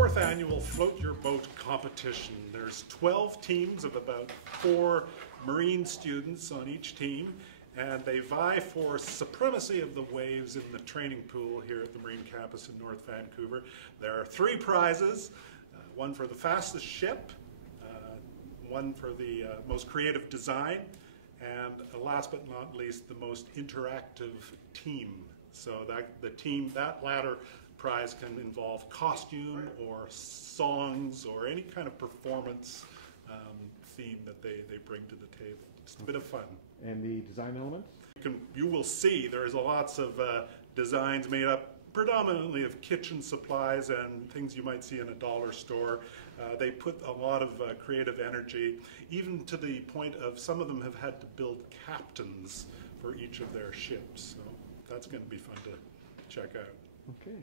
4th annual Float Your Boat competition. There's 12 teams of about 4 marine students on each team, and they vie for supremacy of the waves in the training pool here at the Marine Campus in North Vancouver. There are 3 prizes, one for the fastest ship, one for the most creative design, and last but not least, the most interactive team. So that latter prize can involve costume or songs or any kind of performance theme that they bring to the table. It's a bit of fun. And the design elements? You will see there's lots of designs made up predominantly of kitchen supplies and things you might see in a dollar store. They put a lot of creative energy, even to the point of some of them have had to build captains for each of their ships. So that's going to be fun to check out. Okay.